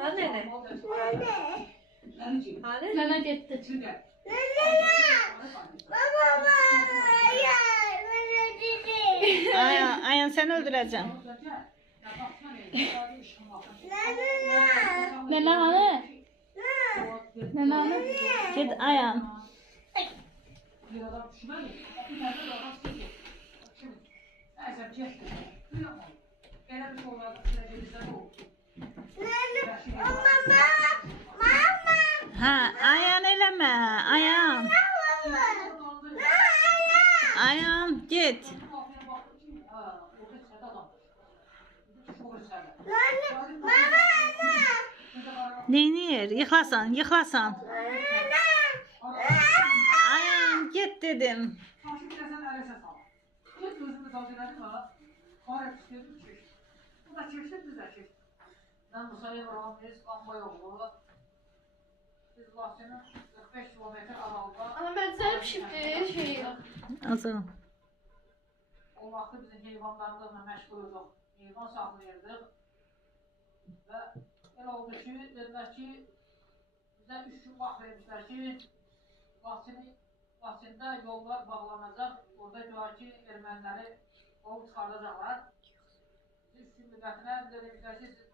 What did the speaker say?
Anne. Anne. Nana gitti. Ayan sen öldüreceğim. Nana hani? Nana hani? Git Ayan. Ha Ayan eleme. Ayan. Ayan git. Nenir yıklasan yıklasan. Ayan git dedim. Ben bu sayı vuramam, biz kamba yolu. Biz bahçenin 45 kilometre aralıkta. Ama ben sana şimdi şey. Azal. O vaxtı bizim heyvanlarımızla məşğul olduq. Heyvan saxlayırdıq. Və elə oldu ki, dedilər ki, bizə 3 gün vaxt vermişlər ki, Laçında yollar bağlanacaq. Orada görək ki, erməniləri qovub çıxardacaqlar. 3 gün müddətinə bizə demişlər ki, siz